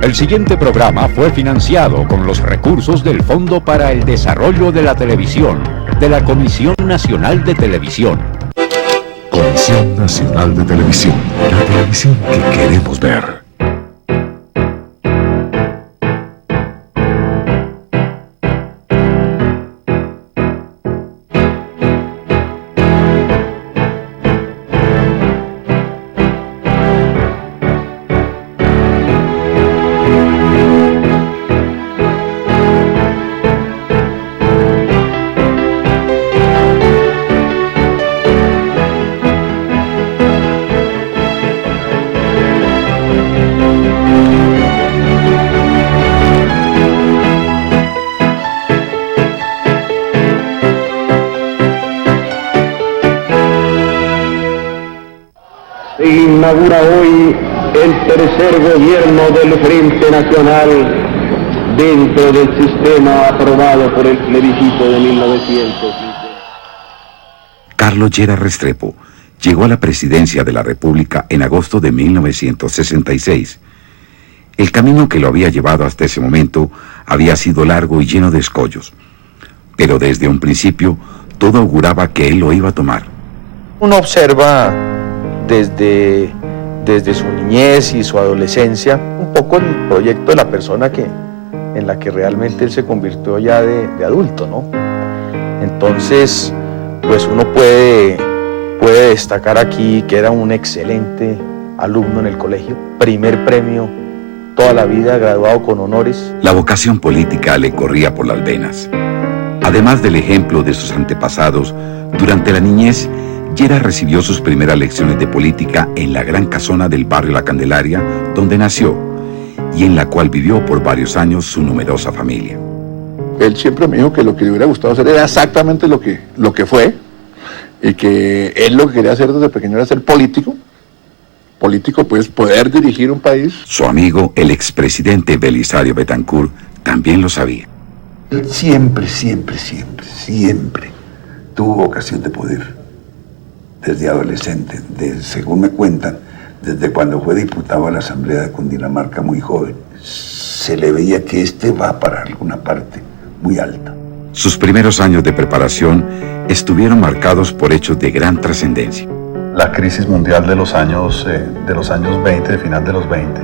El siguiente programa fue financiado con los recursos del Fondo para el Desarrollo de la Televisión, de la Comisión Nacional de Televisión. Comisión Nacional de Televisión, la televisión que queremos ver. Inaugura hoy el tercer gobierno del Frente Nacional dentro del sistema aprobado por el plebiscito de 1950. Carlos Lleras Restrepo llegó a la presidencia de la República en agosto de 1966. El camino que lo había llevado hasta ese momento había sido largo y lleno de escollos, pero desde un principio todo auguraba que él lo iba a tomar. Uno observa desde su niñez y su adolescencia un poco el proyecto de la persona en la que realmente él se convirtió ya de adulto, ¿no? Entonces, pues uno puede destacar aquí que era un excelente alumno en el colegio, primer premio toda la vida, graduado con honores. La vocación política le corría por las venas. Además del ejemplo de sus antepasados, durante la niñez, Lleras recibió sus primeras lecciones de política en la gran casona del barrio La Candelaria, donde nació, y en la cual vivió por varios años su numerosa familia. Él siempre me dijo que lo que le hubiera gustado hacer era exactamente lo que fue, y que él lo que quería hacer desde pequeño era ser político, pues poder dirigir un país. Su amigo, el expresidente Belisario Betancur, también lo sabía. Él siempre tuvo vocación de poder. Desde adolescente, según me cuentan, desde cuando fue diputado a la Asamblea de Cundinamarca muy joven, se le veía que va para alguna parte muy alta. Sus primeros años de preparación estuvieron marcados por hechos de gran trascendencia. La crisis mundial de los años 20, de final de los 20,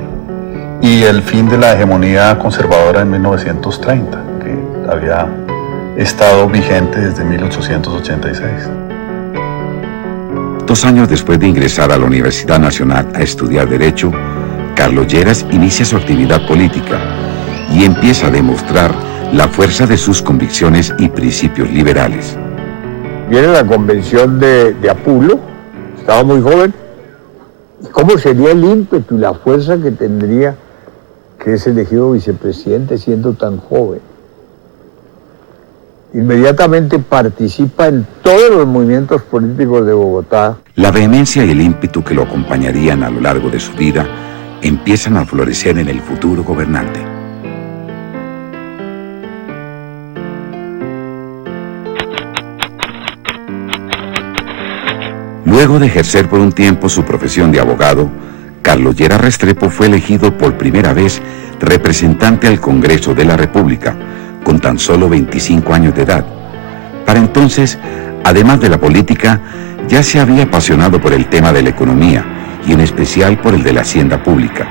y el fin de la hegemonía conservadora en 1930, que había estado vigente desde 1886. 2 años después de ingresar a la Universidad Nacional a estudiar Derecho, Carlos Lleras inicia su actividad política y empieza a demostrar la fuerza de sus convicciones y principios liberales. Viene la convención de Apulo, estaba muy joven, y cómo sería el ímpetu y la fuerza que tendría que es elegido vicepresidente siendo tan joven. Inmediatamente participa en todos los movimientos políticos de Bogotá. La vehemencia y el ímpetu que lo acompañarían a lo largo de su vida empiezan a florecer en el futuro gobernante. Luego de ejercer por un tiempo su profesión de abogado, Carlos Lleras Restrepo fue elegido por primera vez representante al Congreso de la República, con tan solo 25 años de edad. Para entonces, además de la política, ya se había apasionado por el tema de la economía y en especial por el de la hacienda pública,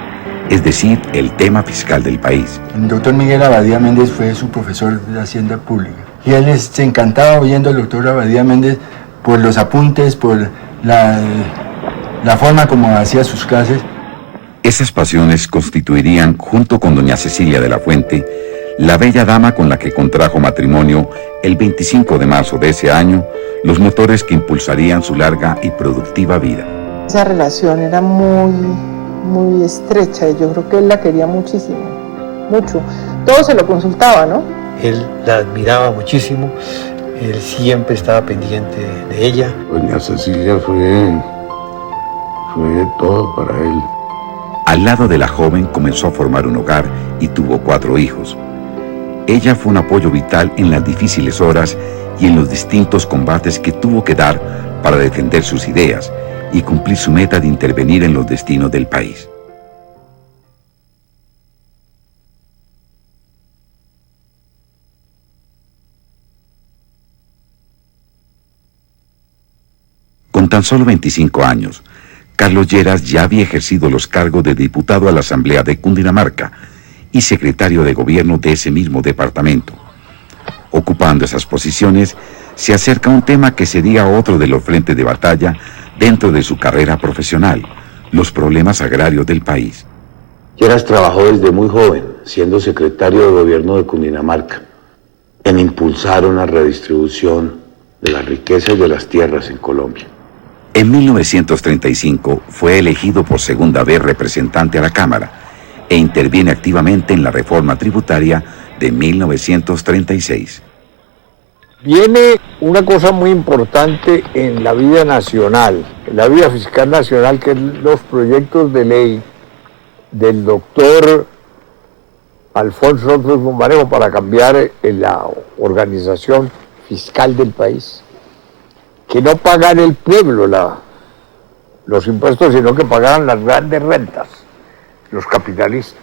es decir, el tema fiscal del país. El doctor Miguel Abadía Méndez fue su profesor de hacienda pública y él se encantaba oyendo al doctor Abadía Méndez por los apuntes, por la forma como hacía sus clases. Esas pasiones constituirían, junto con doña Cecilia de la Fuente, la bella dama con la que contrajo matrimonio el 25 de marzo de ese año, los motores que impulsarían su larga y productiva vida. Esa relación era muy estrecha y yo creo que él la quería muchísimo, mucho. Todo se lo consultaba, ¿no? Él la admiraba muchísimo, él siempre estaba pendiente de ella. Doña Cecilia fue todo para él. Al lado de la joven comenzó a formar un hogar y tuvo 4 hijos. Ella fue un apoyo vital en las difíciles horas y en los distintos combates que tuvo que dar para defender sus ideas y cumplir su meta de intervenir en los destinos del país. Con tan solo 25 años, Carlos Lleras ya había ejercido los cargos de diputado a la Asamblea de Cundinamarca y secretario de gobierno de ese mismo departamento. Ocupando esas posiciones, se acerca un tema que sería otro de los frentes de batalla dentro de su carrera profesional, los problemas agrarios del país. Lleras trabajó desde muy joven, siendo secretario de gobierno de Cundinamarca, en impulsar una redistribución de la riqueza y de las tierras en Colombia. En 1935 fue elegido por segunda vez representante a la Cámara e interviene activamente en la reforma tributaria de 1936. Viene una cosa muy importante en la vida nacional, en la vida fiscal nacional, que es los proyectos de ley del doctor Alfonso Bombarejo para cambiar la organización fiscal del país. Que no pagan el pueblo los impuestos, sino que pagaran las grandes rentas, los capitalistas.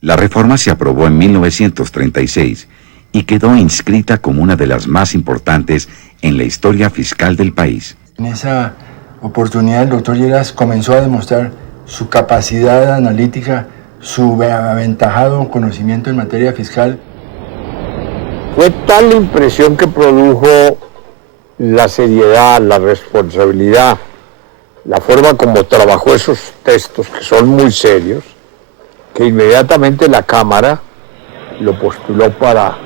La reforma se aprobó en 1936 y quedó inscrita como una de las más importantes en la historia fiscal del país. En esa oportunidad el doctor Lleras comenzó a demostrar su capacidad analítica, su aventajado conocimiento en materia fiscal. Fue tal la impresión que produjo la seriedad, la responsabilidad, la forma como trabajó esos textos, que son muy serios, que inmediatamente la Cámara lo postuló para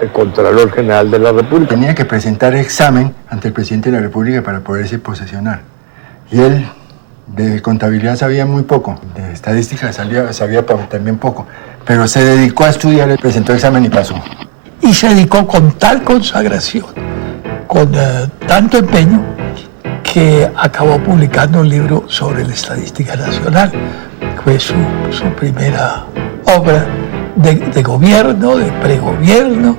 el Contralor General de la República. Tenía que presentar examen ante el presidente de la República para poderse posesionar. Y él de contabilidad sabía muy poco, de estadística sabía también poco, pero se dedicó a estudiar, presentó examen y pasó. Y se dedicó con tal consagración, con tanto empeño, que acabó publicando un libro sobre la estadística nacional. Fue su primera obra de gobierno, de pregobierno,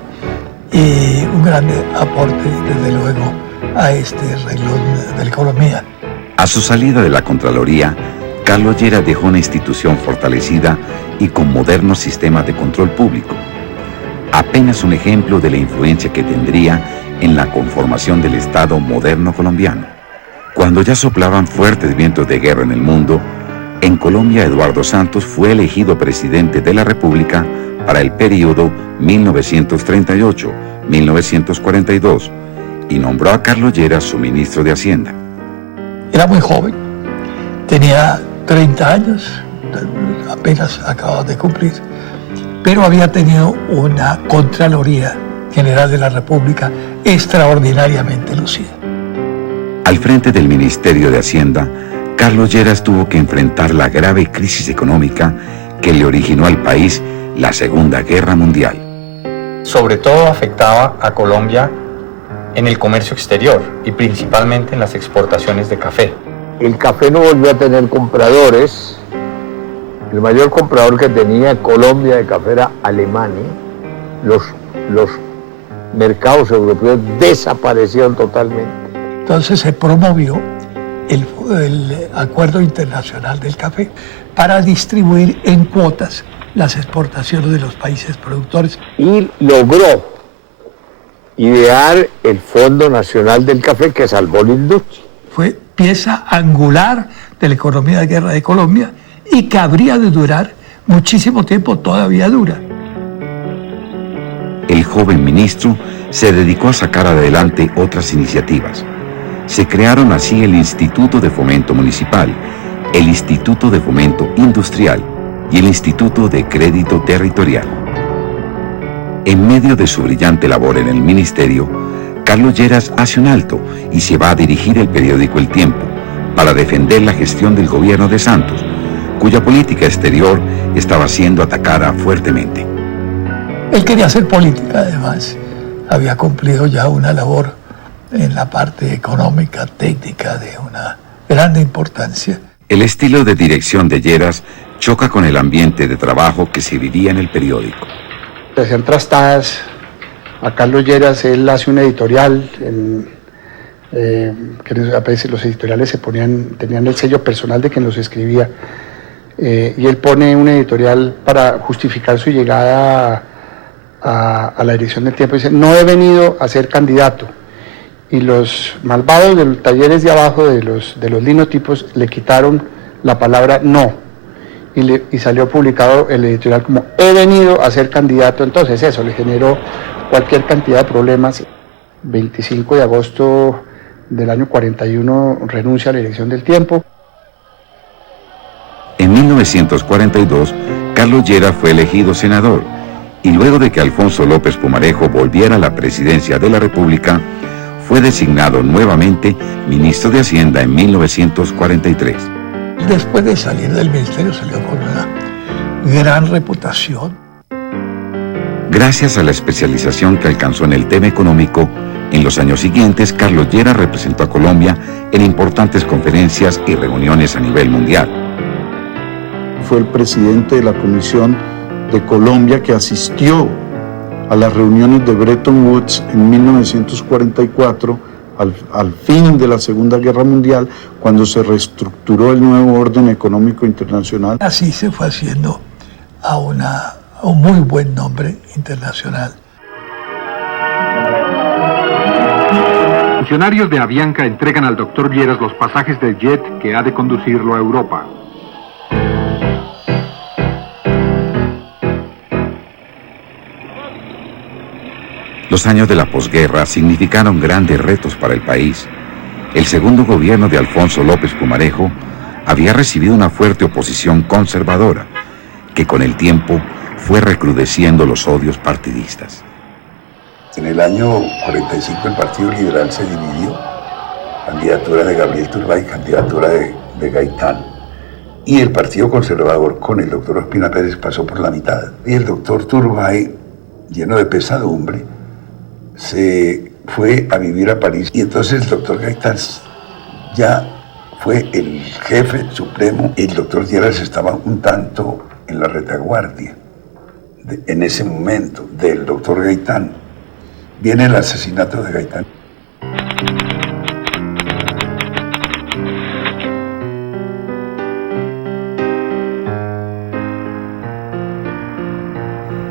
y un gran aporte, desde luego, a este renglón de la economía. A su salida de la Contraloría, Carlos Lleras dejó una institución fortalecida y con modernos sistemas de control público. Apenas un ejemplo de la influencia que tendría en la conformación del Estado moderno colombiano. Cuando ya soplaban fuertes vientos de guerra en el mundo, en Colombia Eduardo Santos fue elegido presidente de la República para el periodo 1938-1942 y nombró a Carlos Lleras su ministro de Hacienda. Era muy joven, tenía 30 años, apenas acababa de cumplir, pero había tenido una Contraloría General de la República extraordinariamente lucida. Al frente del Ministerio de Hacienda, Carlos Lleras tuvo que enfrentar la grave crisis económica que le originó al país la Segunda Guerra Mundial. Sobre todo afectaba a Colombia en el comercio exterior y principalmente en las exportaciones de café. El café no volvió a tener compradores. El mayor comprador que tenía Colombia de café era Alemania. Los mercados europeos desaparecieron totalmente. Entonces se promovió el Acuerdo Internacional del Café para distribuir en cuotas las exportaciones de los países productores. Y logró idear el Fondo Nacional del Café que salvó la industria. Fue pieza angular de la economía de guerra de Colombia y que habría de durar muchísimo tiempo, todavía dura. El joven ministro se dedicó a sacar adelante otras iniciativas. Se crearon así el Instituto de Fomento Municipal, el Instituto de Fomento Industrial y el Instituto de Crédito Territorial. En medio de su brillante labor en el ministerio, Carlos Lleras hace un alto y se va a dirigir el periódico El Tiempo para defender la gestión del gobierno de Santos, cuya política exterior estaba siendo atacada fuertemente. Él quería hacer política, además. Había cumplido ya una labor en la parte económica, técnica, de una grande importancia. El estilo de dirección de Lleras choca con el ambiente de trabajo que se vivía en el periódico. De hacer trastadas, a Carlos Lleras él hace un editorial, que a veces los editoriales tenían el sello personal de quien los escribía, y él pone un editorial para justificar su llegada a la dirección del Tiempo. Dice: no he venido a ser candidato, y los malvados de los talleres de abajo de los linotipos le quitaron la palabra no y salió publicado el editorial como he venido a ser candidato. Entonces eso le generó cualquier cantidad de problemas. 25 de agosto del año 41 renuncia a la elección del Tiempo. En 1942, Carlos Lleras fue elegido senador y luego de que Alfonso López Pumarejo volviera a la presidencia de la República, fue designado nuevamente ministro de Hacienda en 1943. Después de salir del ministerio salió con una gran reputación. Gracias a la especialización que alcanzó en el tema económico, en los años siguientes Carlos Lleras representó a Colombia en importantes conferencias y reuniones a nivel mundial. Fue el presidente de la Comisión de Colombia que asistió a las reuniones de Bretton Woods en 1944, al fin de la Segunda Guerra Mundial, cuando se reestructuró el nuevo orden económico internacional. Así se fue haciendo a un muy buen nombre internacional. Funcionarios de Avianca entregan al doctor Lleras los pasajes del jet que ha de conducirlo a Europa. Los años de la posguerra significaron grandes retos para el país. El segundo gobierno de Alfonso López Pumarejo había recibido una fuerte oposición conservadora, que con el tiempo fue recrudeciendo los odios partidistas. En el año 45 el Partido Liberal se dividió, candidatura de Gabriel Turbay, candidatura de Gaitán, y el Partido Conservador con el doctor Ospina Pérez pasó por la mitad. Y el doctor Turbay, lleno de pesadumbre, se fue a vivir a París, y entonces el doctor Gaitán ya fue el jefe supremo. El doctor Lleras estaba un tanto en la retaguardia en ese momento del doctor Gaitán. Viene el asesinato de Gaitán.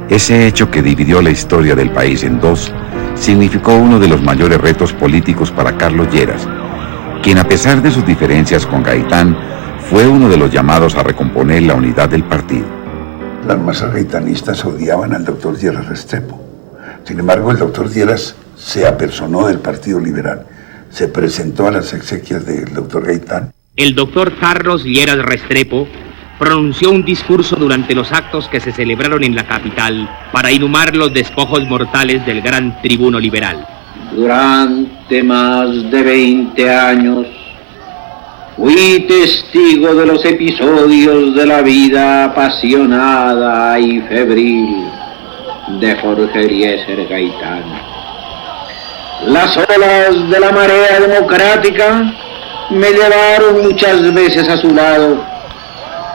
Ese hecho que dividió la historia del país en dos significó uno de los mayores retos políticos para Carlos Lleras, quien a pesar de sus diferencias con Gaitán, fue uno de los llamados a recomponer la unidad del partido. Las masas gaitanistas odiaban al doctor Lleras Restrepo. Sin embargo, el doctor Lleras se apersonó del Partido Liberal, se presentó a las exequias del doctor Gaitán. El doctor Carlos Lleras Restrepo pronunció un discurso durante los actos que se celebraron en la capital para inhumar los despojos mortales del gran tribuno liberal. Durante más de 20 años fui testigo de los episodios de la vida apasionada y febril de Jorge Eliezer Gaitán. Las olas de la marea democrática me llevaron muchas veces a su lado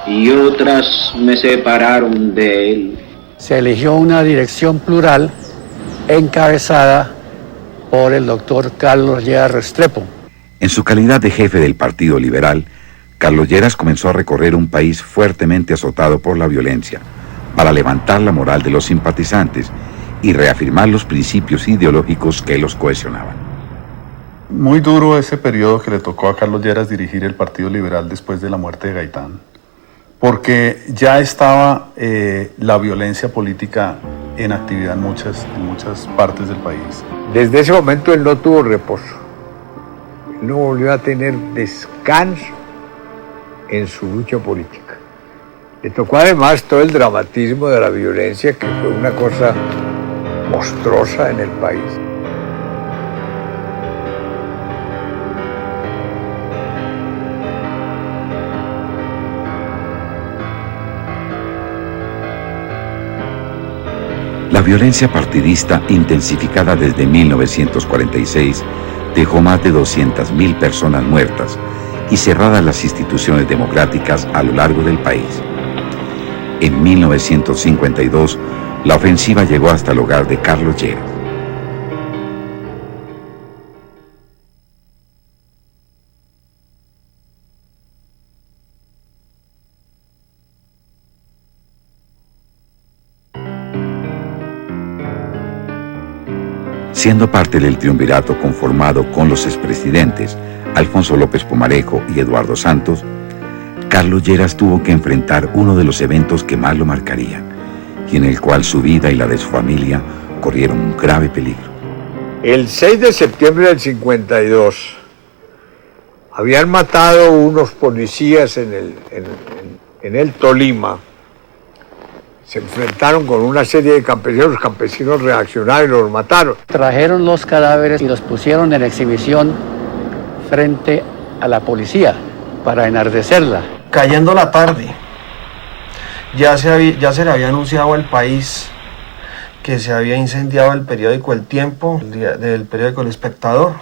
y otras me separaron de él. Se eligió una dirección plural encabezada por el doctor Carlos Lleras Restrepo. En su calidad de jefe del Partido Liberal, Carlos Lleras comenzó a recorrer un país fuertemente azotado por la violencia, para levantar la moral de los simpatizantes y reafirmar los principios ideológicos que los cohesionaban. Muy duro ese periodo que le tocó a Carlos Lleras dirigir el Partido Liberal después de la muerte de Gaitán, porque ya estaba la violencia política en actividad en muchas partes del país. Desde ese momento él no tuvo reposo, no volvió a tener descanso en su lucha política. Le tocó además todo el dramatismo de la violencia, que fue una cosa monstruosa en el país. La violencia partidista, intensificada desde 1946, dejó más de 200.000 personas muertas y cerradas las instituciones democráticas a lo largo del país. En 1952, la ofensiva llegó hasta el hogar de Carlos Lleras. Siendo parte del triunvirato conformado con los expresidentes Alfonso López Pumarejo y Eduardo Santos, Carlos Lleras tuvo que enfrentar uno de los eventos que más lo marcarían y en el cual su vida y la de su familia corrieron un grave peligro. El 6 de septiembre del 52 habían matado unos policías en el Tolima. Se enfrentaron con una serie de campesinos, los campesinos reaccionaron y los mataron. Trajeron los cadáveres y los pusieron en exhibición frente a la policía para enardecerla. Cayendo la tarde, ya se le había anunciado al país que se había incendiado el periódico El Tiempo, del periódico El Espectador,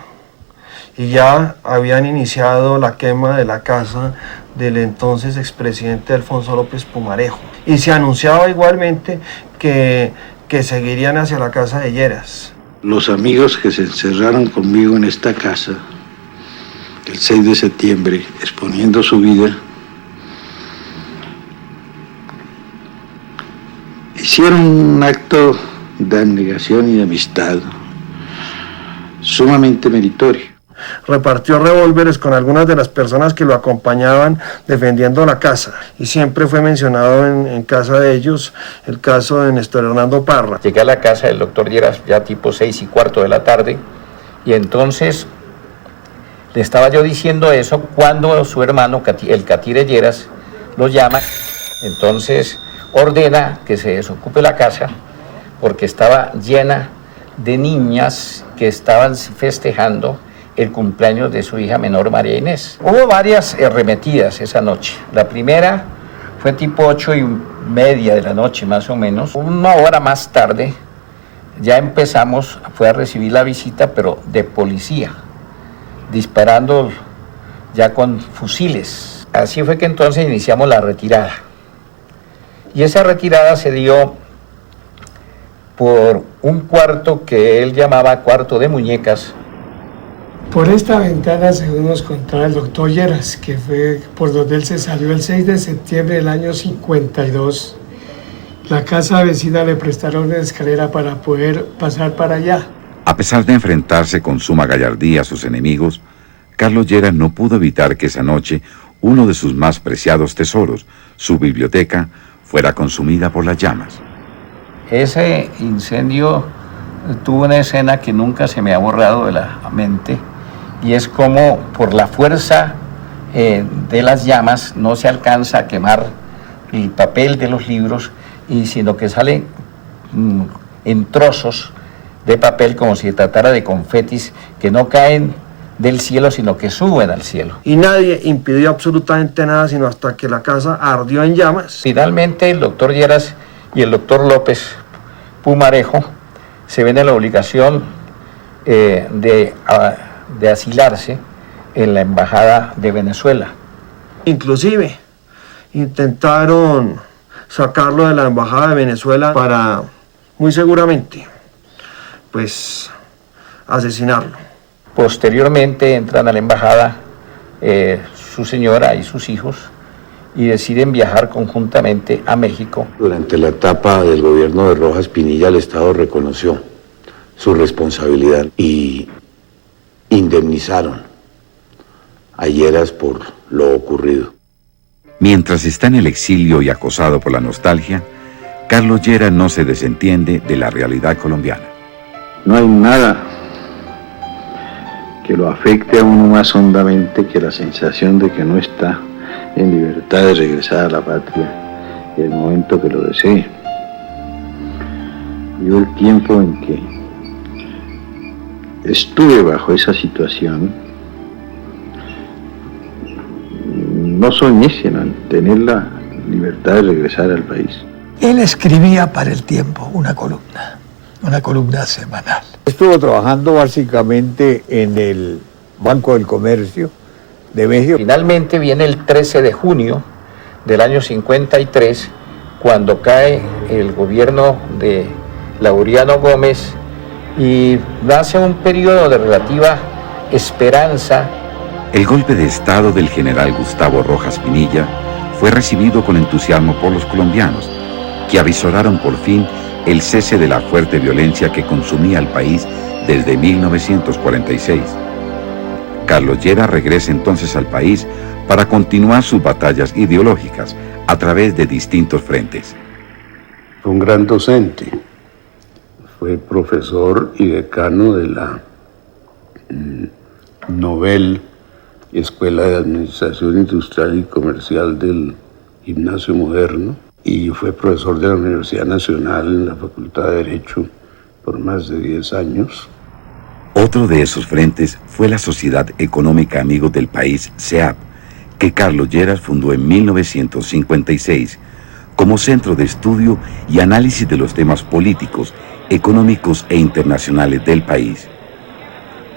y ya habían iniciado la quema de la casa del entonces expresidente Alfonso López Pumarejo. Y se anunciaba igualmente que seguirían hacia la casa de Lleras. Los amigos que se encerraron conmigo en esta casa el 6 de septiembre, exponiendo su vida, hicieron un acto de abnegación y de amistad sumamente meritorio. Repartió revólveres con algunas de las personas que lo acompañaban defendiendo la casa, y siempre fue mencionado en casa de ellos el caso de Néstor Hernando Parra. Llegué a la casa del doctor Lleras ya tipo 6:15 de la tarde, y entonces le estaba yo diciendo eso cuando su hermano, el Catire Lleras, lo llama. Entonces ordena que se desocupe la casa porque estaba llena de niñas que estaban festejando el cumpleaños de su hija menor, María Inés. Hubo varias arremetidas esa noche. La primera fue tipo 8:30 de la noche, más o menos. Una hora más tarde ya empezamos, fue a recibir la visita, pero de policía, disparando ya con fusiles. Así fue que entonces iniciamos la retirada. Y esa retirada se dio por un cuarto que él llamaba cuarto de muñecas. Por esta ventana, según nos contaba el doctor Lleras, que fue por donde él se salió el 6 de septiembre del año 52, la casa vecina le prestaron una escalera para poder pasar para allá. A pesar de enfrentarse con suma gallardía a sus enemigos, Carlos Lleras no pudo evitar que esa noche uno de sus más preciados tesoros, su biblioteca, fuera consumida por las llamas. Ese incendio tuvo una escena que nunca se me ha borrado de la mente, y es como por la fuerza de las llamas no se alcanza a quemar el papel de los libros, sino que sale en trozos de papel como si se tratara de confetis que no caen del cielo, sino que suben al cielo. Y nadie impidió absolutamente nada, sino hasta que la casa ardió en llamas. Finalmente el doctor Lleras y el doctor López Pumarejo se ven en la obligación de asilarse en la Embajada de Venezuela. Inclusive intentaron sacarlo de la Embajada de Venezuela para, muy seguramente, pues, asesinarlo. Posteriormente entran a la embajada su señora y sus hijos y deciden viajar conjuntamente a México. Durante la etapa del gobierno de Rojas Pinilla, el Estado reconoció su responsabilidad y indemnizaron a Lleras por lo ocurrido. Mientras está en el exilio y acosado por la nostalgia, Carlos Lleras no se desentiende de la realidad colombiana. No hay nada que lo afecte a uno más hondamente que la sensación de que no está en libertad de regresar a la patria y el momento que lo desee. Yo el tiempo en que estuve bajo esa situación, no soñé sino en tener la libertad de regresar al país. Él escribía para El Tiempo una columna semanal. Estuvo trabajando básicamente en el Banco del Comercio de México. Finalmente viene el 13 de junio del año 53, cuando cae el gobierno de Laureano Gómez y nace un periodo de relativa esperanza. El golpe de Estado del general Gustavo Rojas Pinilla fue recibido con entusiasmo por los colombianos, que avisoraron por fin el cese de la fuerte violencia que consumía el país desde 1946. Carlos Lleras regresa entonces al país para continuar sus batallas ideológicas a través de distintos frentes. Fue un gran docente, fue profesor y decano de la Nobel Escuela de Administración Industrial y Comercial del Gimnasio Moderno y fue profesor de la Universidad Nacional en la Facultad de Derecho por más de 10 años. Otro de esos frentes fue la Sociedad Económica Amigos del País, SEAP, que Carlos Lleras fundó en 1956 como centro de estudio y análisis de los temas políticos, económicos e internacionales del país.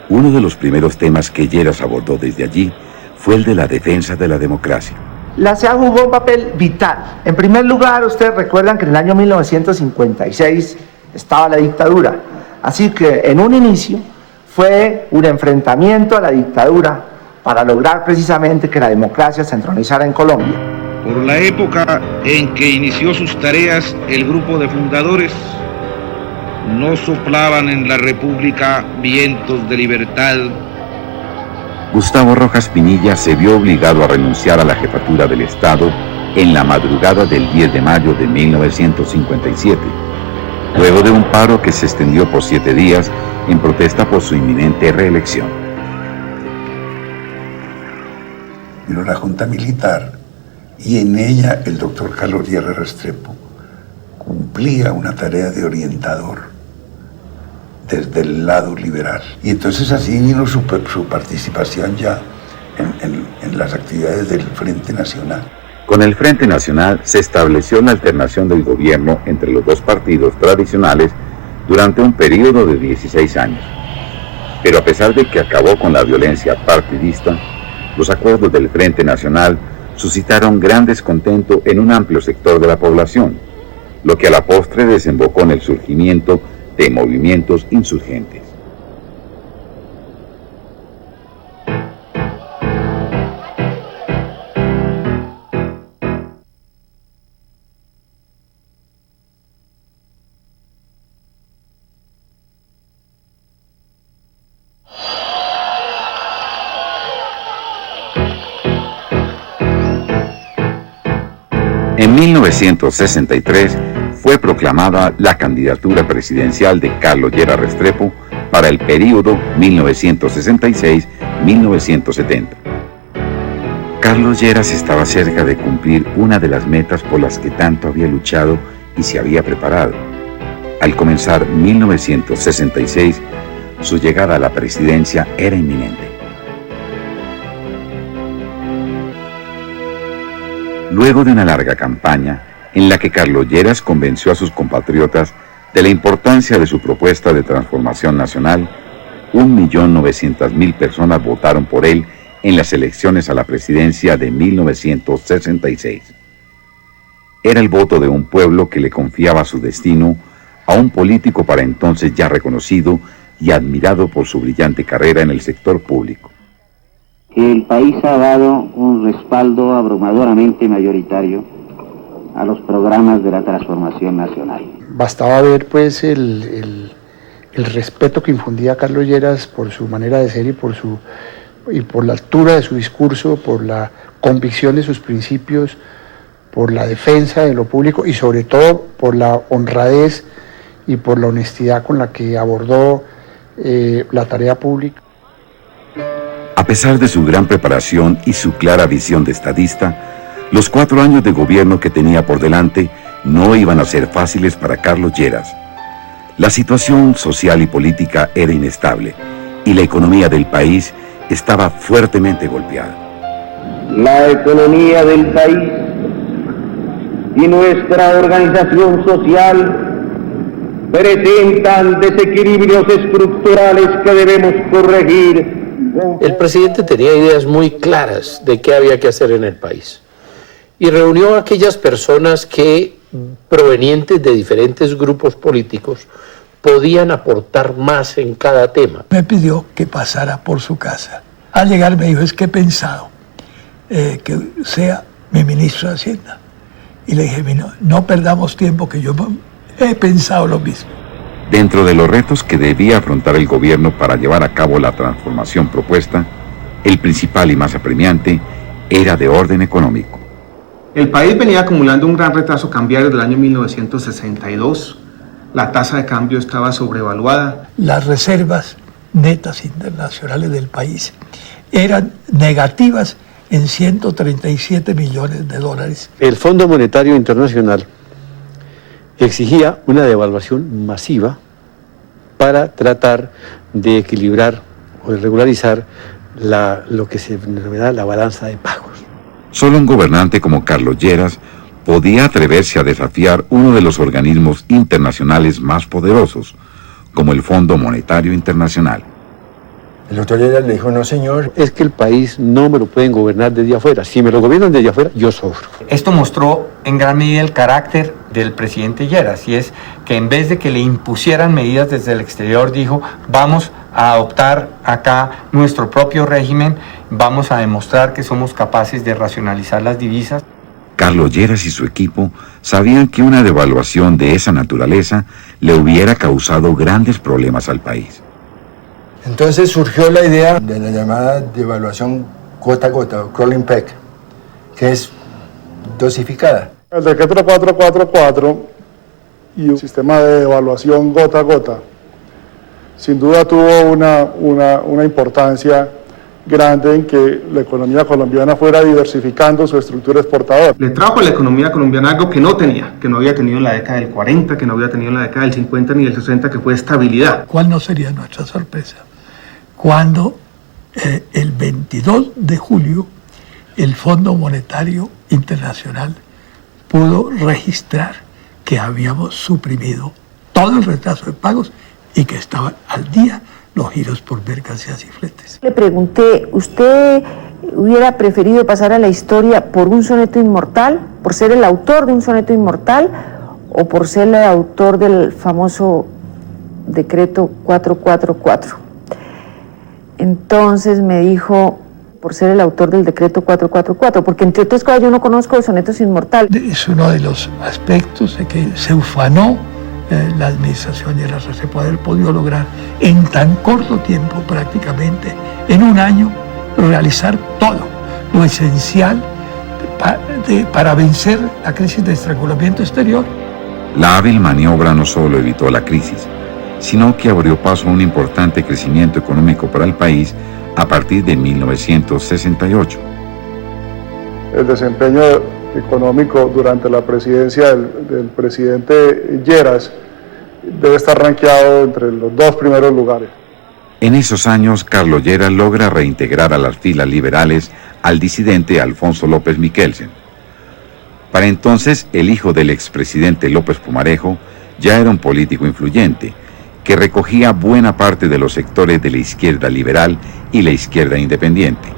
Uno de los primeros temas que Lleras abordó desde allí fue el de la defensa de la democracia. La SEAP jugó un papel vital. En primer lugar, ustedes recuerdan que en el año 1956 estaba la dictadura. Así que en un inicio fue un enfrentamiento a la dictadura para lograr precisamente que la democracia se entronizara en Colombia. Por la época en que inició sus tareas, el grupo de fundadores no soplaban en la República vientos de libertad. Gustavo Rojas Pinilla se vio obligado a renunciar a la jefatura del Estado en la madrugada del 10 de mayo de 1957, luego de un paro que se extendió por 7 días en protesta por su inminente reelección. Vino la Junta Militar y en ella el doctor Carlos Lleras Restrepo cumplía una tarea de orientador desde el lado liberal. Y entonces así vino su participación ya en las actividades del Frente Nacional. Con el Frente Nacional se estableció la alternación del gobierno entre los dos partidos tradicionales durante un periodo de 16 años. Pero a pesar de que acabó con la violencia partidista, los acuerdos del Frente Nacional suscitaron gran descontento en un amplio sector de la población, lo que a la postre desembocó en el surgimiento de movimientos insurgentes. En 1963 fue proclamada la candidatura presidencial de Carlos Lleras Restrepo para el período 1966-1970. Carlos Lleras estaba cerca de cumplir una de las metas por las que tanto había luchado y se había preparado. Al comenzar 1966, su llegada a la presidencia era inminente. Luego de una larga campaña, en la que Carlos Lleras convenció a sus compatriotas de la importancia de su propuesta de transformación nacional, 1.900.000 personas votaron por él en las elecciones a la presidencia de 1966. Era el voto de un pueblo que le confiaba su destino a un político para entonces ya reconocido y admirado por su brillante carrera en el sector público. Que el país ha dado un respaldo abrumadoramente mayoritario a los programas de la transformación nacional. Bastaba ver pues el respeto que infundía Carlos Lleras por su manera de ser y por la altura de su discurso, por la convicción de sus principios, por la defensa de lo público y sobre todo por la honradez y por la honestidad con la que abordó la tarea pública. A pesar de su gran preparación y su clara visión de estadista, los 4 años de gobierno que tenía por delante no iban a ser fáciles para Carlos Lleras. La situación social y política era inestable y la economía del país estaba fuertemente golpeada. La economía del país y nuestra organización social presentan desequilibrios estructurales que debemos corregir. El presidente tenía ideas muy claras de qué había que hacer en el país y reunió a aquellas personas que, provenientes de diferentes grupos políticos, podían aportar más en cada tema. Me pidió que pasara por su casa. Al llegar me dijo, es que he pensado que sea mi ministro de Hacienda. Y le dije, no perdamos tiempo, que yo he pensado lo mismo. Dentro de los retos que debía afrontar el gobierno para llevar a cabo la transformación propuesta, el principal y más apremiante era de orden económico. El país venía acumulando un gran retraso cambiario desde el año 1962. La tasa de cambio estaba sobrevaluada. Las reservas netas internacionales del país eran negativas en 137 millones de dólares. El Fondo Monetario Internacional exigía una devaluación masiva para tratar de equilibrar o de regularizar lo que se denomina la balanza de pagos. Solo un gobernante como Carlos Lleras podía atreverse a desafiar uno de los organismos internacionales más poderosos, como el Fondo Monetario Internacional. El doctor Lleras le dijo, no señor, es que el país no me lo pueden gobernar desde afuera. Si me lo gobiernan desde afuera, yo sufro. Esto mostró en gran medida el carácter del presidente Lleras, y es que en vez de que le impusieran medidas desde el exterior, dijo, vamos a adoptar acá nuestro propio régimen, vamos a demostrar que somos capaces de racionalizar las divisas. Carlos Lleras y su equipo sabían que una devaluación de esa naturaleza le hubiera causado grandes problemas al país. Entonces surgió la idea de la llamada devaluación gota a gota, o crawling peg, que es dosificada. El decreto 444 y un sistema de evaluación gota a gota, sin duda tuvo una importancia grande en que la economía colombiana fuera diversificando su estructura exportadora. Le trajo a la economía colombiana algo que no tenía, que no había tenido en la década del 40, que no había tenido en la década del 50 ni del 60, que fue estabilidad. ¿Cuál no sería nuestra sorpresa? Cuando el 22 de julio el Fondo Monetario Internacional pudo registrar que habíamos suprimido todo el retraso de pagos y que estaban al día los giros por mercancías y fletes. Le pregunté, ¿usted hubiera preferido pasar a la historia por un soneto inmortal, por ser el autor de un soneto inmortal, o por ser el autor del famoso decreto 444? Entonces me dijo, por ser el autor del decreto 444, porque entre otras cosas yo no conozco los sonetos inmortales. Es uno de los aspectos de que se ufanó la administración Lleras Restrepo, haber podido lograr en tan corto tiempo, prácticamente en un año, realizar todo lo esencial para vencer la crisis de estrangulamiento exterior. La hábil maniobra no solo evitó la crisis, sino que abrió paso a un importante crecimiento económico para el país a partir de 1968. El desempeño económico durante la presidencia del presidente Lleras debe estar rankeado entre los 2 primeros lugares. En esos años, Carlos Lleras logra reintegrar a las filas liberales al disidente Alfonso López Miquelsen. Para entonces, el hijo del expresidente López Pumarejo ya era un político influyente, que recogía buena parte de los sectores de la izquierda liberal y la izquierda independiente.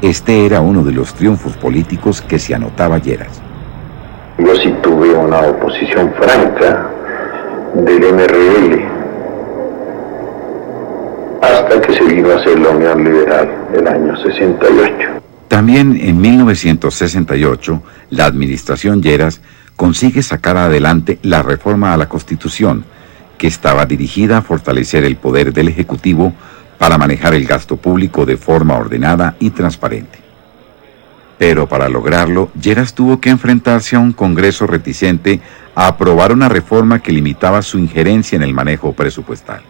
Este era uno de los triunfos políticos que se anotaba Lleras. Yo sí tuve una oposición franca del MRL, hasta que se vino a hacer la Unión Liberal el año 68. También en 1968, la administración Lleras consigue sacar adelante la reforma a la Constitución, que estaba dirigida a fortalecer el poder del Ejecutivo para manejar el gasto público de forma ordenada y transparente. Pero para lograrlo, Lleras tuvo que enfrentarse a un Congreso reticente a aprobar una reforma que limitaba su injerencia en el manejo presupuestal.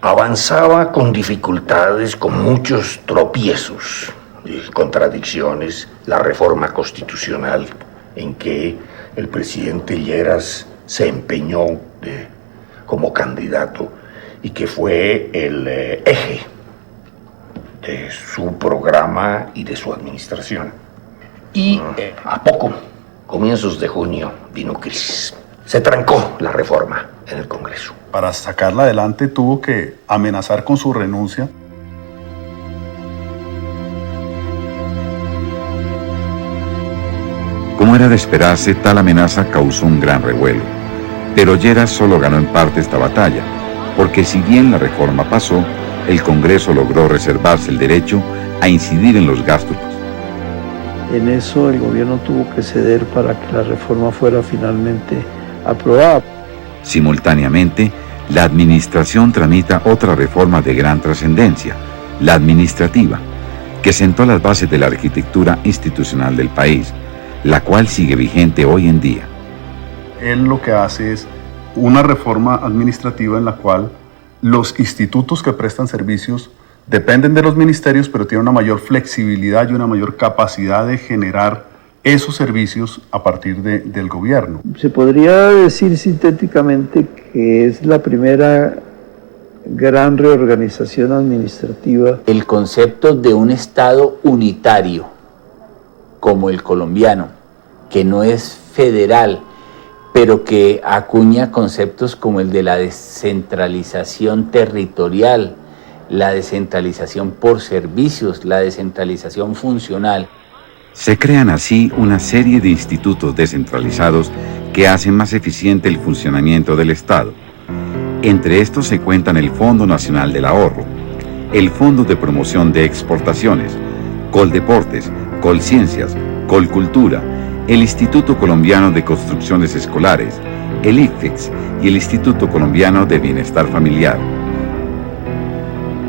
Avanzaba con dificultades, con muchos tropiezos y contradicciones, la reforma constitucional en que el presidente Lleras se empeñó como candidato y que fue el eje de su programa y de su administración. Y a poco, comienzos de junio, vino crisis. Se trancó la reforma en el Congreso. Para sacarla adelante tuvo que amenazar con su renuncia. Como era de esperarse, tal amenaza causó un gran revuelo. Pero Lleras solo ganó en parte esta batalla, porque si bien la reforma pasó, el Congreso logró reservarse el derecho a incidir en los gastos. En eso el gobierno tuvo que ceder para que la reforma fuera finalmente aprobada. Simultáneamente, la administración tramita otra reforma de gran trascendencia, la administrativa, que sentó las bases de la arquitectura institucional del país, la cual sigue vigente hoy en día. Él lo que hace es una reforma administrativa en la cual los institutos que prestan servicios dependen de los ministerios, pero tienen una mayor flexibilidad y una mayor capacidad de generar esos servicios a partir del gobierno. Se podría decir sintéticamente que es la primera gran reorganización administrativa. El concepto de un Estado unitario, como el colombiano, que no es federal, pero que acuña conceptos como el de la descentralización territorial, la descentralización por servicios, la descentralización funcional. Se crean así una serie de institutos descentralizados que hacen más eficiente el funcionamiento del Estado. Entre estos se cuentan el Fondo Nacional del Ahorro, el Fondo de Promoción de Exportaciones, Coldeportes, Colciencias, Colcultura, el Instituto Colombiano de Construcciones Escolares, el IFEX y el Instituto Colombiano de Bienestar Familiar.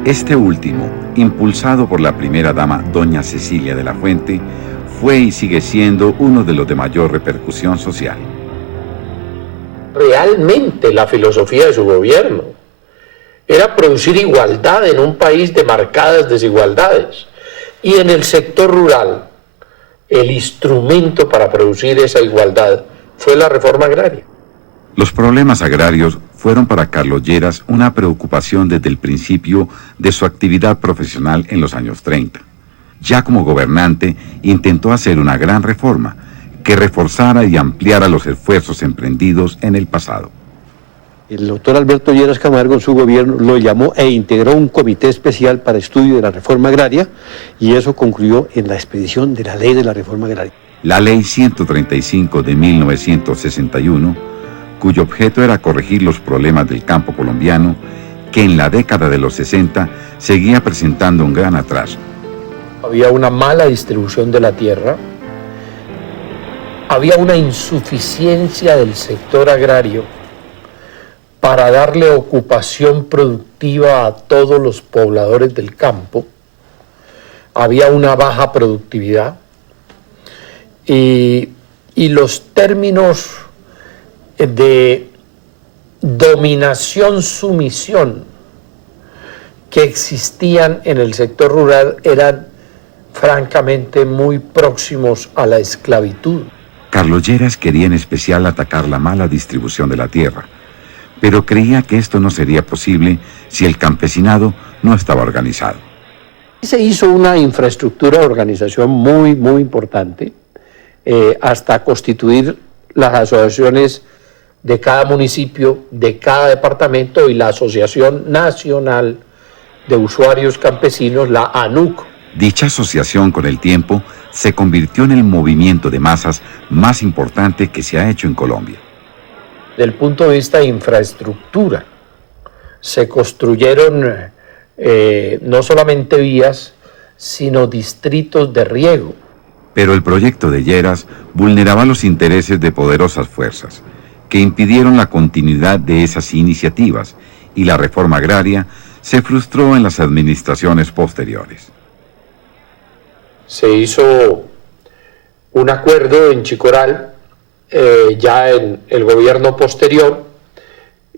Este último, impulsado por la primera dama doña Cecilia de la Fuente, fue y sigue siendo uno de los de mayor repercusión social. Realmente la filosofía de su gobierno era producir igualdad en un país de marcadas desigualdades, y en el sector rural el instrumento para producir esa igualdad fue la reforma agraria. Los problemas agrarios fueron para Carlos Lleras una preocupación desde el principio de su actividad profesional en los años 30. Ya como gobernante, intentó hacer una gran reforma que reforzara y ampliara los esfuerzos emprendidos en el pasado. El doctor Alberto Lleras Camargo en su gobierno lo llamó e integró un comité especial para estudio de la reforma agraria, y eso concluyó en la expedición de la ley de la reforma agraria. La ley 135 de 1961, cuyo objeto era corregir los problemas del campo colombiano, que en la década de los 60 seguía presentando un gran atraso. Había una mala distribución de la tierra, había una insuficiencia del sector agrario para darle ocupación productiva a todos los pobladores del campo, había una baja productividad, y los términos de dominación-sumisión que existían en el sector rural eran francamente muy próximos a la esclavitud. Carlos Lleras quería en especial atacar la mala distribución de la tierra, pero creía que esto no sería posible si el campesinado no estaba organizado. Se hizo una infraestructura de organización muy importante, hasta constituir las asociaciones de cada municipio, de cada departamento, y la Asociación Nacional de Usuarios Campesinos, la ANUC. Dicha asociación con el tiempo se convirtió en el movimiento de masas más importante que se ha hecho en Colombia. Del punto de vista de infraestructura, se construyeron no solamente vías, sino distritos de riego. Pero el proyecto de Lleras vulneraba los intereses de poderosas fuerzas, que impidieron la continuidad de esas iniciativas, y la reforma agraria se frustró en las administraciones posteriores. Se hizo un acuerdo en Chicoral, ya en el gobierno posterior,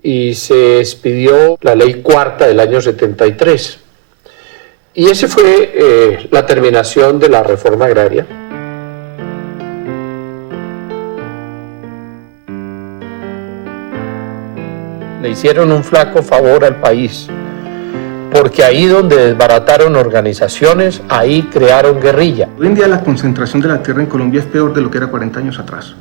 y se expidió la ley cuarta del año 73. Y esa fue la terminación de la reforma agraria. Le hicieron un flaco favor al país, porque ahí donde desbarataron organizaciones, ahí crearon guerrilla. Hoy en día la concentración de la tierra en Colombia es peor de lo que era 40 años atrás.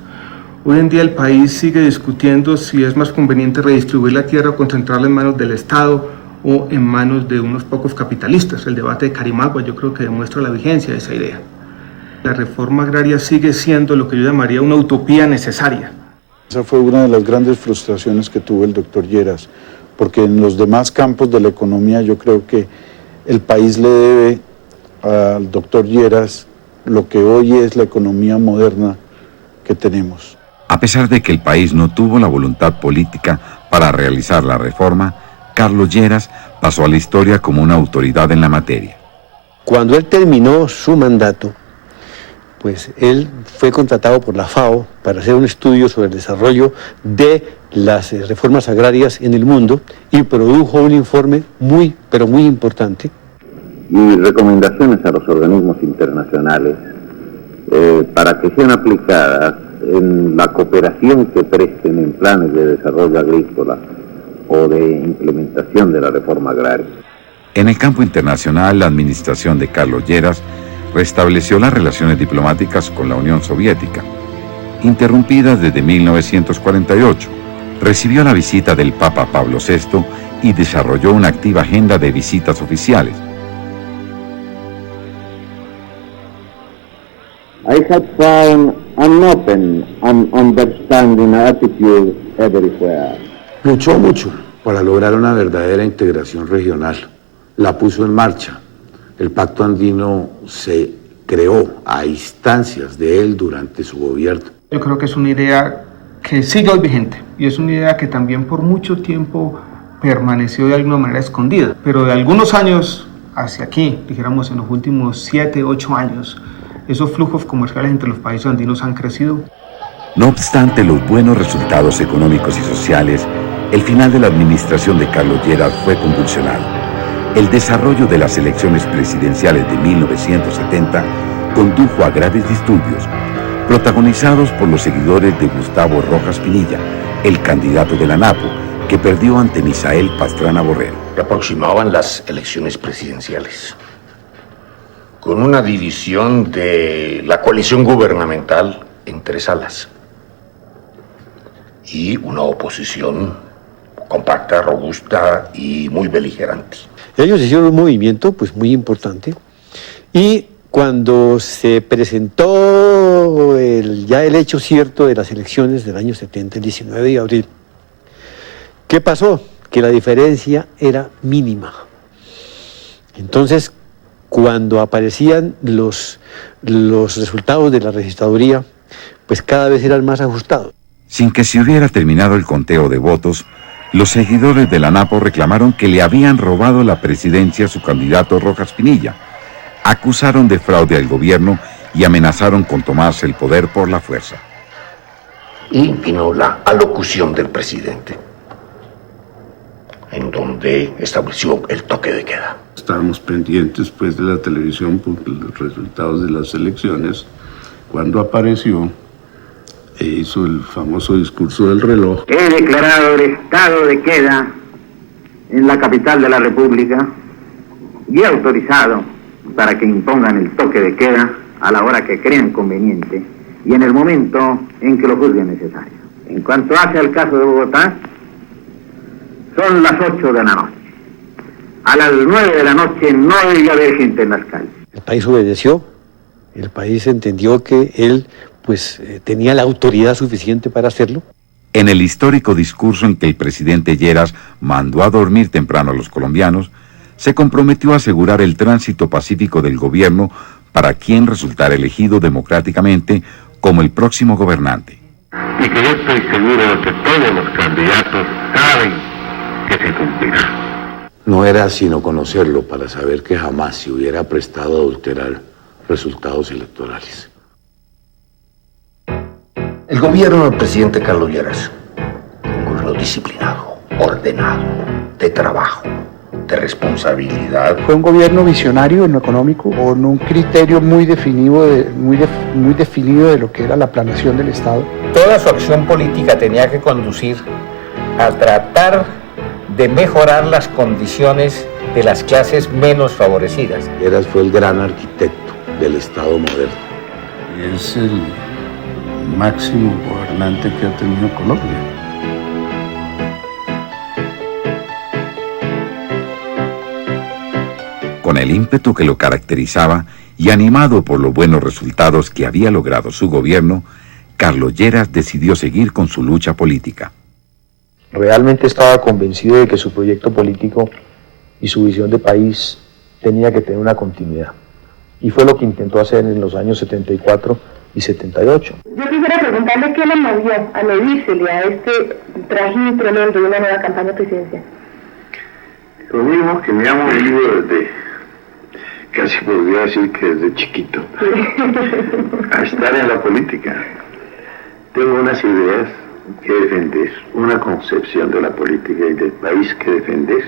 Hoy en día el país sigue discutiendo si es más conveniente redistribuir la tierra o concentrarla en manos del Estado o en manos de unos pocos capitalistas. El debate de Carimagua yo creo que demuestra la vigencia de esa idea. La reforma agraria sigue siendo lo que yo llamaría una utopía necesaria. Esa fue una de las grandes frustraciones que tuvo el doctor Lleras, porque en los demás campos de la economía yo creo que el país le debe al doctor Lleras lo que hoy es la economía moderna que tenemos. A pesar de que el país no tuvo la voluntad política para realizar la reforma, Carlos Lleras pasó a la historia como una autoridad en la materia. Cuando él terminó su mandato, pues él fue contratado por la FAO para hacer un estudio sobre el desarrollo de las reformas agrarias en el mundo y produjo un informe muy, pero muy importante. Y recomendaciones a los organismos internacionales para que sean aplicadas en la cooperación que presten en planes de desarrollo agrícola o de implementación de la reforma agraria. En el campo internacional, la administración de Carlos Lleras restableció las relaciones diplomáticas con la Unión Soviética, interrumpidas desde 1948. Recibió la visita del Papa Pablo VI y desarrolló una activa agenda de visitas oficiales. I have found an open and understanding attitude everywhere. Luchó mucho para lograr una verdadera integración regional. La puso en marcha. El Pacto Andino se creó a instancias de él durante su gobierno. Yo creo que es una idea que sigue hoy vigente y es una idea que también por mucho tiempo permaneció de alguna manera escondida. Pero de algunos años hacia aquí, dijéramos en los últimos 7, 8 años, esos flujos comerciales entre los países andinos han crecido. No obstante los buenos resultados económicos y sociales, el final de la administración de Carlos Lleras fue convulsionado. El desarrollo de las elecciones presidenciales de 1970 condujo a graves disturbios, protagonizados por los seguidores de Gustavo Rojas Pinilla, el candidato de la ANAPO, que perdió ante Misael Pastrana Borrero. Se aproximaban las elecciones presidenciales, con una división de la coalición gubernamental en 3 alas y una oposición compacta, robusta y muy beligerante. Ellos hicieron un movimiento pues muy importante y cuando se presentó ya el hecho cierto de las elecciones del año 70, el 19 de abril, ¿qué pasó? Que la diferencia era mínima. Entonces, cuando aparecían los resultados de la registraduría, pues cada vez eran más ajustados. Sin que se hubiera terminado el conteo de votos, los seguidores de la ANAPO reclamaron que le habían robado la presidencia a su candidato Rojas Pinilla. Acusaron de fraude al gobierno y amenazaron con tomarse el poder por la fuerza. Y vino la alocución del presidente, en donde estableció el toque de queda. Estábamos pendientes pues de la televisión por los resultados de las elecciones, cuando apareció e hizo el famoso discurso del reloj. He declarado el estado de queda en la capital de la República y he autorizado para que impongan el toque de queda a la hora que crean conveniente y en el momento en que lo juzguen necesario. En cuanto hace al caso de Bogotá, son las 8 de la noche. A las 9 de la noche no debe haber gente en las calles. El país obedeció, el país entendió que él pues tenía la autoridad suficiente para hacerlo. En el histórico discurso en que el presidente Lleras mandó a dormir temprano a los colombianos, se comprometió a asegurar el tránsito pacífico del gobierno para quien resultara elegido democráticamente como el próximo gobernante. Y que yo estoy seguro de que todos los candidatos saben que se cumplirá. No era sino conocerlo para saber que jamás se hubiera prestado a adulterar resultados electorales. El gobierno del presidente Carlos Lleras, un gobierno disciplinado, ordenado, de trabajo, de responsabilidad. Fue un gobierno visionario en lo económico, con un criterio muy definido de lo que era la planeación del Estado. Toda su acción política tenía que conducir a tratar de mejorar las condiciones de las clases menos favorecidas. Lleras fue el gran arquitecto del Estado moderno. Y es el máximo gobernante que ha tenido Colombia. Con el ímpetu que lo caracterizaba y animado por los buenos resultados que había logrado su gobierno, Carlos Lleras decidió seguir con su lucha política. Realmente estaba convencido de que su proyecto político y su visión de país tenía que tener una continuidad. Y fue lo que intentó hacer en los años 74 y 78. Yo quisiera preguntarle qué le movió a medírsele a este trajín tremendo de una nueva campaña presidencial. Lo mismo que me ha movido desde, casi podría decir que desde chiquito, a estar en la política. Tengo unas ideas que defender, una concepción de la política y del país que defender,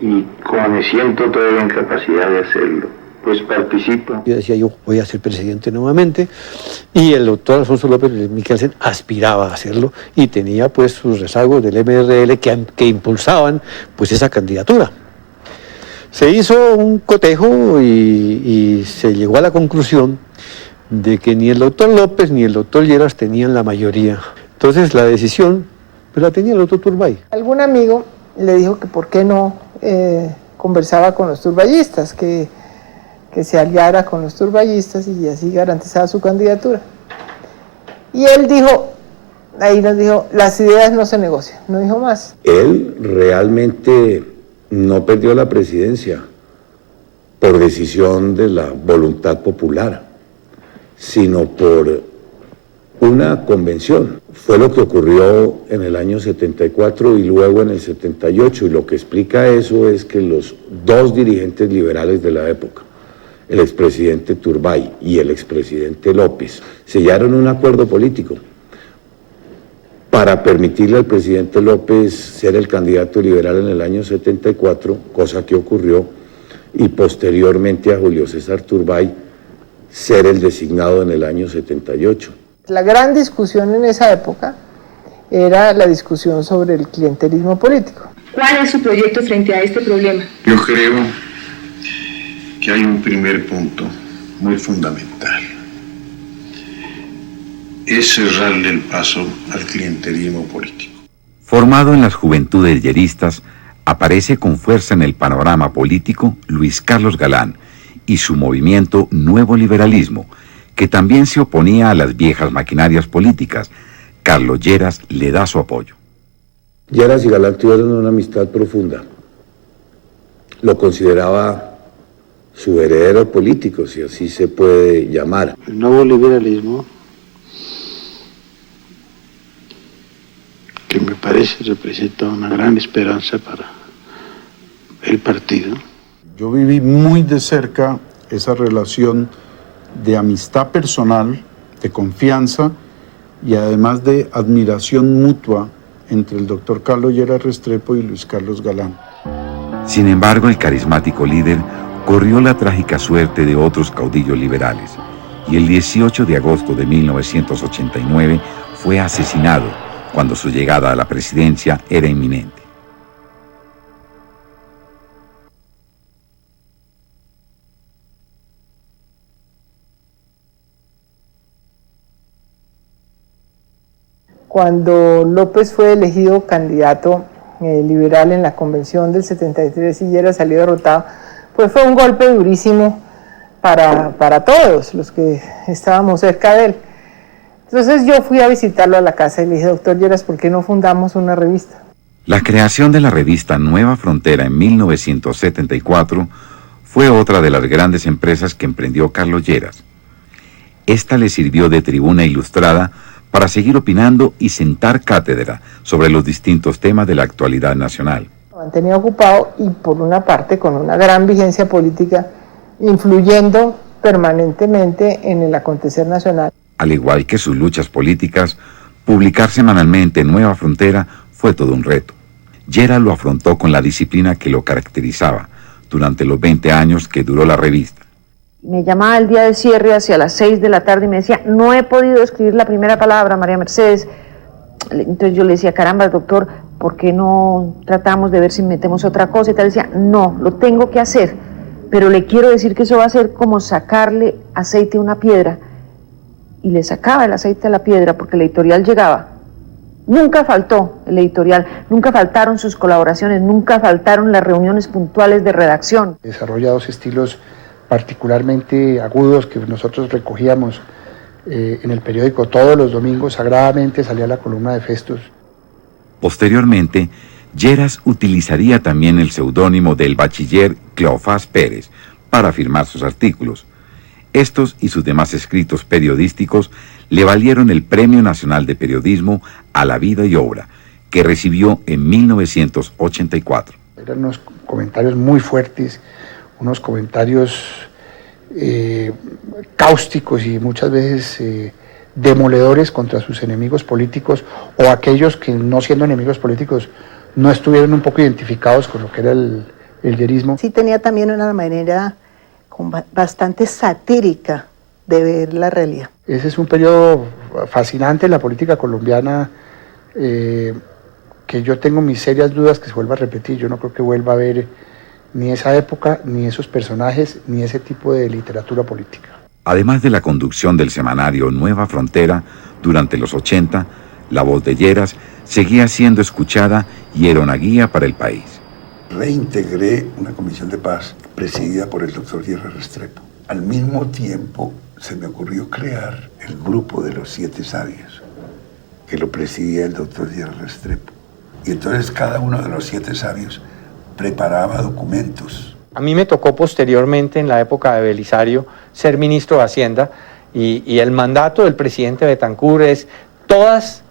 y como me siento todavía en capacidad de hacerlo, pues participo. Yo decía, yo voy a ser presidente nuevamente, y el doctor Alfonso López Michelsen aspiraba a hacerlo y tenía pues sus rezagos del MRL que impulsaban pues esa candidatura. Se hizo un cotejo y se llegó a la conclusión de que ni el doctor López ni el doctor Lleras tenían la mayoría. Entonces la decisión pues la tenía el doctor Turbay. Algún amigo le dijo que por qué no conversaba con los turbayistas, que se aliara con los turbayistas y así garantizaba su candidatura. Y él dijo, ahí nos dijo, las ideas no se negocian, no dijo más. Él realmente no perdió la presidencia por decisión de la voluntad popular, sino por una convención. Fue lo que ocurrió en el año 74 y luego en el 78, y lo que explica eso es que los dos dirigentes liberales de la época, el expresidente Turbay y el expresidente López, sellaron un acuerdo político para permitirle al presidente López ser el candidato liberal en el año 74, cosa que ocurrió, y posteriormente a Julio César Turbay ser el designado en el año 78. La gran discusión en esa época era la discusión sobre el clientelismo político. ¿Cuál es su proyecto frente a este problema? Yo creo que hay un primer punto muy fundamental. Es cerrarle el paso al clientelismo político. Formado en las juventudes lleristas, aparece con fuerza en el panorama político Luis Carlos Galán y su movimiento Nuevo Liberalismo, que también se oponía a las viejas maquinarias políticas. Carlos Lleras le da su apoyo. Lleras y Galán tuvieron una amistad profunda. Lo consideraba su heredero político, si así se puede llamar. El nuevo liberalismo, que me parece representa una gran esperanza para el partido. Yo viví muy de cerca esa relación de amistad personal, de confianza y además de admiración mutua entre el doctor Carlos Lleras Restrepo y Luis Carlos Galán. Sin embargo, el carismático líder corrió la trágica suerte de otros caudillos liberales y el 18 de agosto de 1989 fue asesinado cuando su llegada a la presidencia era inminente. Cuando López fue elegido candidato liberal en la convención del 73 y Lleras salió derrotado, pues fue un golpe durísimo para todos los que estábamos cerca de él. Entonces yo fui a visitarlo a la casa y le dije, doctor Lleras, ¿por qué no fundamos una revista? La creación de la revista Nueva Frontera en 1974 fue otra de las grandes empresas que emprendió Carlos Lleras. Esta le sirvió de tribuna ilustrada para seguir opinando y sentar cátedra sobre los distintos temas de la actualidad nacional. Lo mantenía ocupado y por una parte con una gran vigencia política, influyendo permanentemente en el acontecer nacional. Al igual que sus luchas políticas, publicar semanalmente Nueva Frontera fue todo un reto. Lleras lo afrontó con la disciplina que lo caracterizaba durante los 20 años que duró la revista. Me llamaba el día de cierre hacia las 6 de la tarde y me decía, no he podido escribir la primera palabra, María Mercedes. Entonces yo le decía, caramba, doctor, ¿por qué no tratamos de ver si metemos otra cosa? Y tal, decía, no, lo tengo que hacer, pero le quiero decir que eso va a ser como sacarle aceite a una piedra. Y le sacaba el aceite a la piedra porque el editorial llegaba. Nunca faltó el editorial, nunca faltaron sus colaboraciones, nunca faltaron las reuniones puntuales de redacción. Desarrollados estilos particularmente agudos que nosotros recogíamos en el periódico todos los domingos, sagradamente salía la columna de Festus. Posteriormente, Lleras utilizaría también el seudónimo del bachiller Cleofás Pérez para firmar sus artículos. Estos y sus demás escritos periodísticos le valieron el Premio Nacional de Periodismo a la Vida y Obra, que recibió en 1984. Eran unos comentarios muy fuertes, unos comentarios cáusticos y muchas veces demoledores contra sus enemigos políticos o aquellos que, no siendo enemigos políticos, no estuvieron un poco identificados con lo que era el llerismo. Sí tenía también una manera bastante satírica de ver la realidad. Ese es un periodo fascinante en la política colombiana, que yo tengo mis serias dudas que se vuelva a repetir. Yo no creo que vuelva a haber ni esa época, ni esos personajes, ni ese tipo de literatura política. Además de la conducción del semanario Nueva Frontera, durante los 80, la voz de Lleras seguía siendo escuchada y era una guía para el país. Reintegré una comisión de paz presidida por el doctor Lleras Restrepo. Al mismo tiempo se me ocurrió crear el grupo de los 7 sabios, que lo presidía el doctor Lleras Restrepo. Y entonces cada uno de los 7 sabios preparaba documentos. A mí me tocó posteriormente, en la época de Belisario, ser ministro de Hacienda, y el mandato del presidente Betancur es todos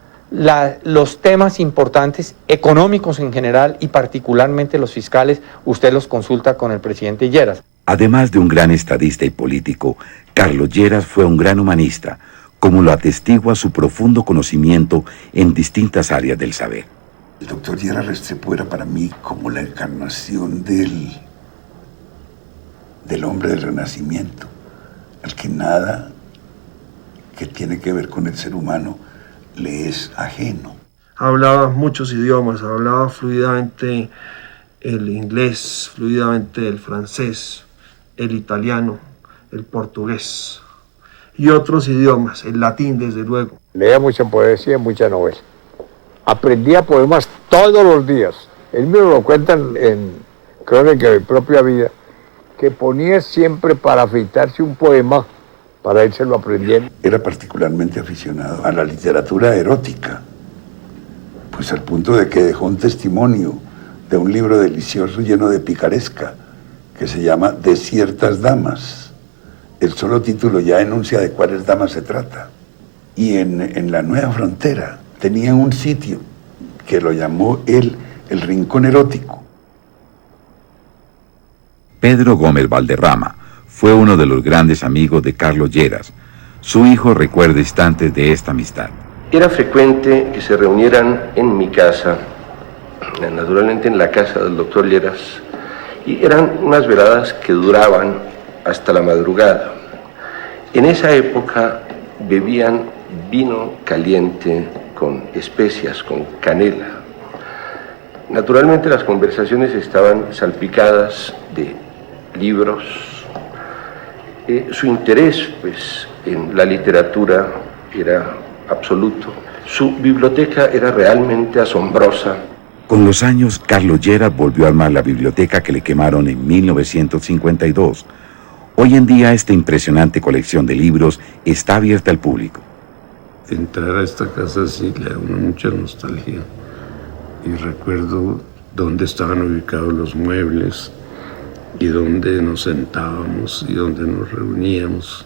los temas importantes, económicos en general y particularmente los fiscales, usted los consulta con el presidente Lleras. Además de un gran estadista y político, Carlos Lleras fue un gran humanista, como lo atestigua su profundo conocimiento en distintas áreas del saber. El doctor Lleras Restrepo era para mí como la encarnación del hombre del Renacimiento, al que nada que tiene que ver con el ser humano le es ajeno. Hablaba muchos idiomas, hablaba fluidamente el inglés, fluidamente el francés, el italiano, el portugués y otros idiomas, el latín desde luego. Leía mucha poesía y mucha novela. Aprendía poemas todos los días. Él mismo lo cuenta en Crónica de mi propia vida, que ponía siempre para afeitarse un poema para írselo aprendiendo. Era particularmente aficionado a la literatura erótica, pues al punto de que dejó un testimonio de un libro delicioso lleno de picaresca, que se llama De ciertas damas. El solo título ya enuncia de cuáles damas se trata. Y en la Nueva Frontera tenía un sitio que lo llamó él el Rincón Erótico. Pedro Gómez Valderrama fue uno de los grandes amigos de Carlos Lleras. Su hijo recuerda instantes de esta amistad. Era frecuente que se reunieran en mi casa, naturalmente en la casa del doctor Lleras, y eran unas veladas que duraban hasta la madrugada. En esa época bebían vino caliente con especias, con canela. Naturalmente las conversaciones estaban salpicadas de libros. Su interés, pues, en la literatura era absoluto. Su biblioteca era realmente asombrosa. Con los años, Carlos Lleras volvió a armar la biblioteca que le quemaron en 1952. Hoy en día, esta impresionante colección de libros está abierta al público. Entrar a esta casa sí le da a uno mucha nostalgia. Y recuerdo dónde estaban ubicados los muebles y dónde nos sentábamos y dónde nos reuníamos.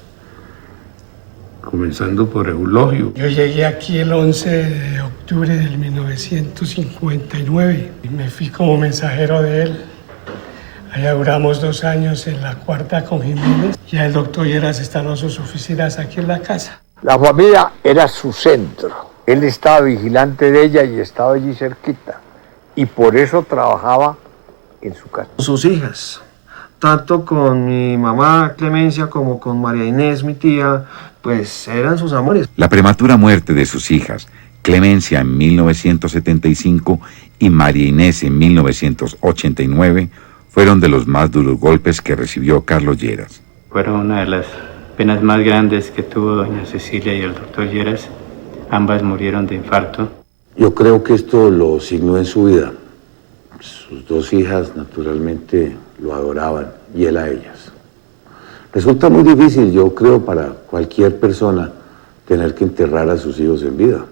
Comenzando por Eulogio. Yo llegué aquí el 11 de octubre del 1959 y me fui como mensajero de él. Allá duramos 2 años en la cuarta con Jiménez. Ya el doctor Lleras instaló sus oficinas aquí en la casa. La familia era su centro. Él estaba vigilante de ella y estaba allí cerquita. Y por eso trabajaba en su casa. Sus hijas, tanto con mi mamá Clemencia como con María Inés, mi tía, pues eran sus amores. La prematura muerte de sus hijas, Clemencia en 1975 y María Inés en 1989, fueron de los más duros golpes que recibió Carlos Lleras. Fueron una de las penas más grandes que tuvo doña Cecilia y el doctor Lleras. Ambas murieron de infarto. Yo creo que esto lo signó en su vida. Sus 2 hijas naturalmente lo adoraban y él a ellas. Resulta muy difícil, yo creo, para cualquier persona tener que enterrar a sus hijos en vida.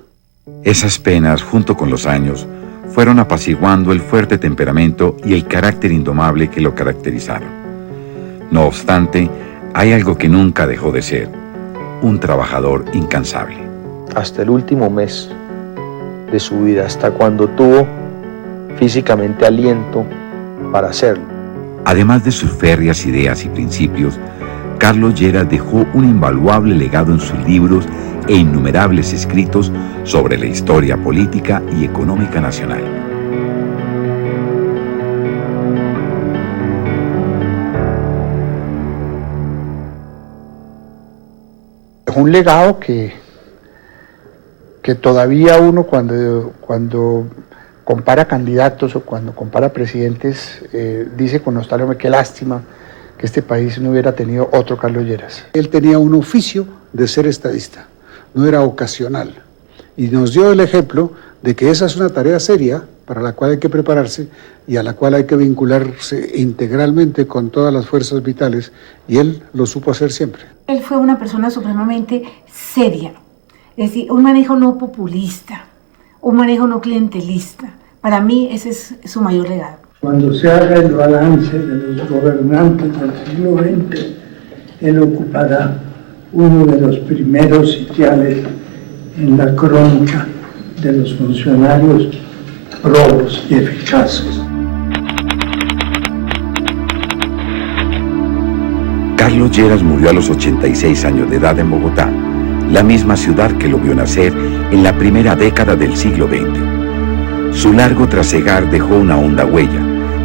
Esas penas, junto con los años, fueron apaciguando el fuerte temperamento y el carácter indomable que lo caracterizaron. No obstante, hay algo que nunca dejó de ser: un trabajador incansable. Hasta el último mes de su vida, hasta cuando tuvo físicamente aliento para hacerlo. Además de sus férreas ideas y principios, Carlos Lleras dejó un invaluable legado en sus libros e innumerables escritos sobre la historia política y económica nacional. Es un legado que todavía uno cuando compara candidatos o cuando compara presidentes dice con nostalgia, qué lástima que este país no hubiera tenido otro Carlos Lleras. Él tenía un oficio de ser estadista, no era ocasional, y nos dio el ejemplo de que esa es una tarea seria para la cual hay que prepararse y a la cual hay que vincularse integralmente con todas las fuerzas vitales, y él lo supo hacer siempre. Él fue una persona supremamente seria, es decir, un manejo no populista, un manejo no clientelista. Para mí ese es su mayor legado. Cuando se haga el balance de los gobernantes del siglo XX, él ocupará uno de los primeros sitiales en la crónica de los funcionarios probos y eficaces. Carlos Lleras murió a los 86 años de edad en Bogotá, la misma ciudad que lo vio nacer en la primera década del siglo XX. Su largo trasegar dejó una honda huella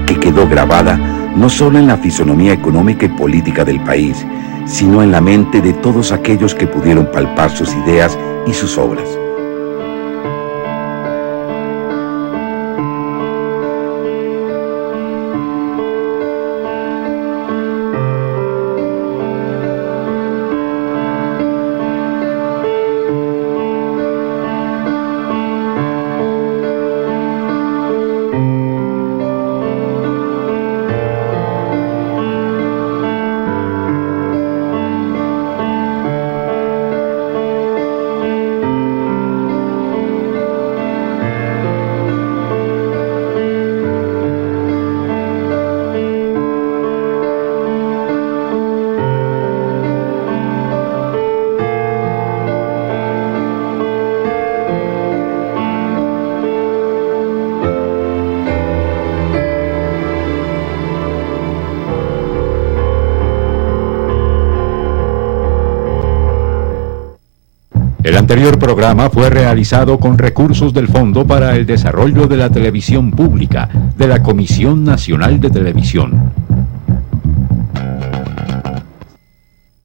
que quedó grabada no solo en la fisonomía económica y política del país, sino en la mente de todos aquellos que pudieron palpar sus ideas y sus obras. El anterior programa fue realizado con recursos del Fondo para el Desarrollo de la Televisión Pública de la Comisión Nacional de Televisión.